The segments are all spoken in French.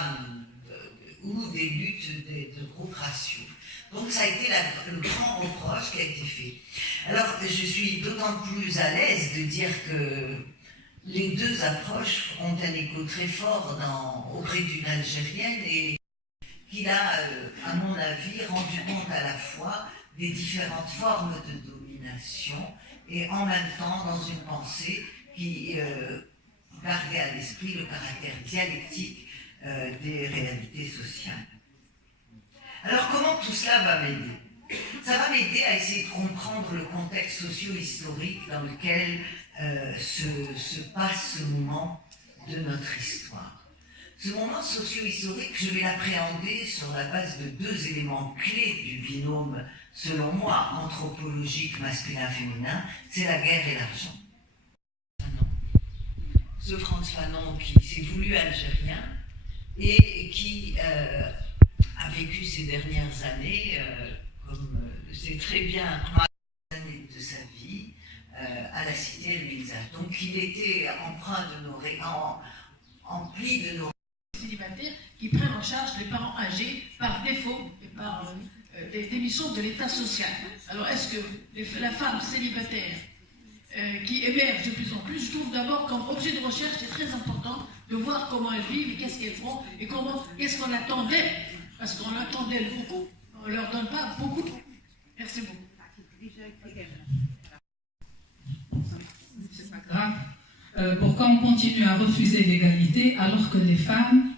femmes ou des luttes de groupes raciaux. Donc ça a été le grand reproche qui a été fait. Alors je suis d'autant plus à l'aise de dire que les deux approches ont un écho très fort auprès d'une Algérienne et qu'il a, à mon avis, rendu compte à la fois des différentes formes de domination et en même temps dans une pensée qui gardait à l'esprit le caractère dialectique des réalités sociales. Alors comment tout cela va m'aider? Ça va m'aider à essayer de comprendre le contexte socio-historique dans lequel se passe ce moment de notre histoire. Ce moment socio-historique, je vais l'appréhender sur la base de deux éléments clés du binôme, selon moi, anthropologique masculin-féminin, c'est la guerre et l'argent. Ce Frantz Fanon qui s'est voulu algérien et qui a vécu ces dernières années, comme c'est très bien, années de sa vie, à la cité El-Milzah. Donc il était empli de nos célibataires qui prennent en charge les parents âgés par défaut et par des missions de l'État social. Alors est-ce que la femme célibataire qui émerge de plus en plus, je trouve d'abord comme objet de recherche, c'est très important de voir comment elles vivent et qu'est-ce qu'elles font et qu'est-ce qu'on attend d'elles. Parce qu'on attend d'elles beaucoup, on ne leur donne pas beaucoup. Merci beaucoup. C'est pas grave. Pourquoi on continue à refuser l'égalité alors que les femmes,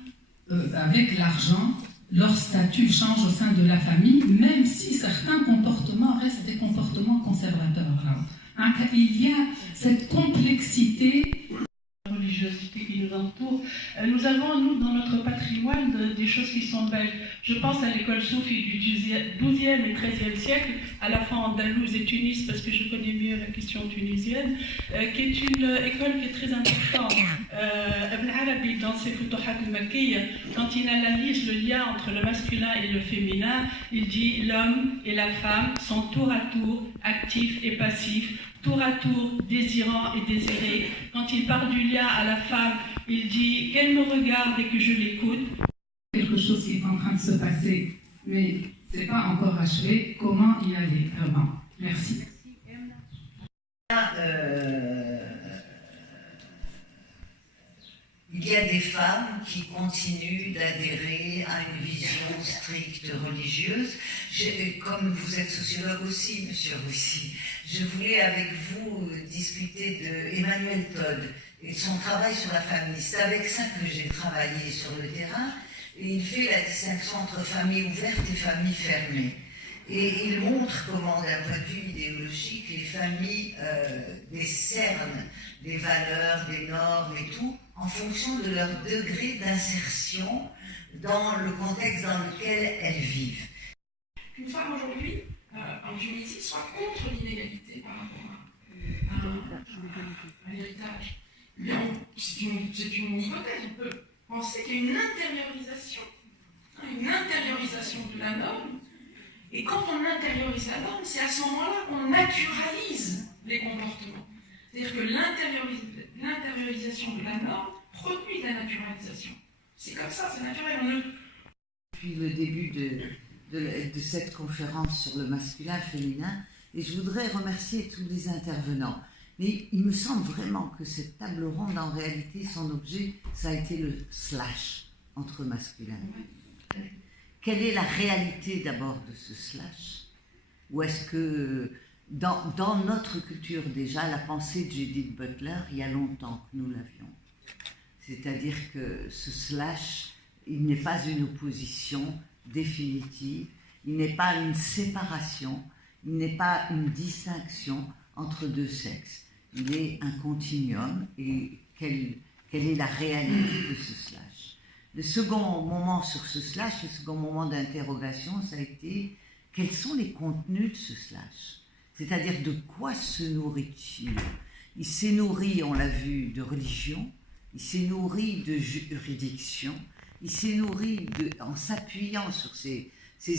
avec l'argent, leur statut change au sein de la famille, même si certains comportements restent des comportements conservateurs. Hein, il y a cette complexité. Religiosité qui nous entoure. Nous avons, nous, dans notre patrimoine, des choses qui sont belles. Je pense à l'école soufie du XIIe et XIIIe siècle, à la fois andalouse et Tunis, parce que je connais mieux la question tunisienne, qui est une école qui est très importante. Ibn Arabi, dans ses Futuhat al-Makkiyya, quand il analyse le lien entre le masculin et le féminin, il dit l'homme et la femme sont tour à tour actifs et passifs, tour à tour désirant et désiré. Quand il parle du lien à la femme, il dit qu'elle me regarde et que je l'écoute. Quelque chose qui est en train de se passer, mais ce n'est pas encore achevé. Comment y aller vraiment? Merci. Il y a des femmes qui continuent d'adhérer à une vision stricte religieuse. Comme vous êtes sociologue aussi, monsieur Roussy, je voulais avec vous discuter de Emmanuel Todd et de son travail sur la famille. C'est avec ça que j'ai travaillé sur le terrain. Et il fait la distinction entre famille ouverte et famille fermée. Et il montre comment, d'un point de vue idéologique, les familles décernent des valeurs, des normes et tout, en fonction de leur degré d'insertion dans le contexte dans lequel elles vivent. Qu'une femme aujourd'hui, en Tunisie, soit contre l'inégalité par rapport à l'héritage. C'est une hypothèse. On peut penser qu'il y a une intériorisation de la norme. Et quand on intériorise la norme, c'est à ce moment-là qu'on naturalise les comportements. C'est-à-dire que l'intériorisation de la norme produit la naturalisation. C'est comme ça, c'est naturel. Depuis le début de cette conférence sur le masculin-féminin, et je voudrais remercier tous les intervenants. Mais il me semble vraiment que cette table ronde, en réalité, son objet, ça a été le slash entre masculin et féminin. Quelle est la réalité d'abord de ce slash? Ou est-ce que dans notre culture déjà, la pensée de Judith Butler, il y a longtemps que nous l'avions. C'est-à-dire que ce slash, il n'est pas une opposition définitive, il n'est pas une séparation, il n'est pas une distinction entre deux sexes. Il est un continuum et quelle est la réalité de ce slash? Le second moment sur ce slash, le second moment d'interrogation, ça a été quels sont les contenus de ce slash? C'est-à-dire de quoi se nourrit-il? Il s'est nourri, on l'a vu, de religion, il s'est nourri de juridiction, il s'est nourri en s'appuyant sur ces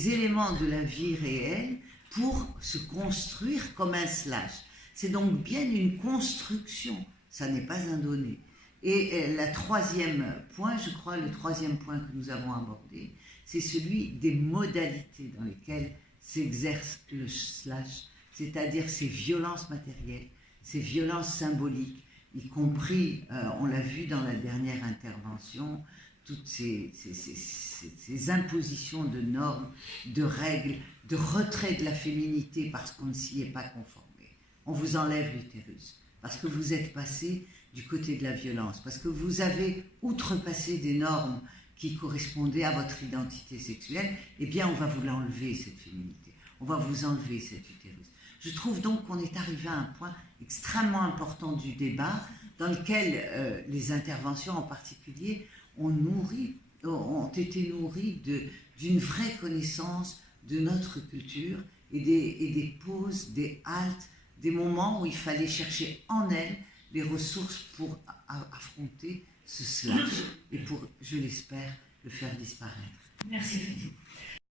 éléments de la vie réelle pour se construire comme un slash. C'est donc bien une construction, ça n'est pas un donné. Et le troisième point que nous avons abordé, c'est celui des modalités dans lesquelles s'exerce le slash, c'est-à-dire ces violences matérielles, ces violences symboliques, y compris, on l'a vu dans la dernière intervention, toutes ces impositions de normes, de règles, de retrait de la féminité parce qu'on ne s'y est pas conformé. On vous enlève l'utérus parce que vous êtes passé du côté de la violence, parce que vous avez outrepassé des normes qui correspondaient à votre identité sexuelle, eh bien on va vous l'enlever, cette féminité. On va vous enlever cet utérus. Je trouve donc qu'on est arrivé à un point extrêmement important du débat dans lequel les interventions en particulier ont été nourries d'une vraie connaissance de notre culture et des pauses, des haltes, des moments où il fallait chercher en elle les ressources pour affronter ce slash et pour, je l'espère, le faire disparaître. Merci.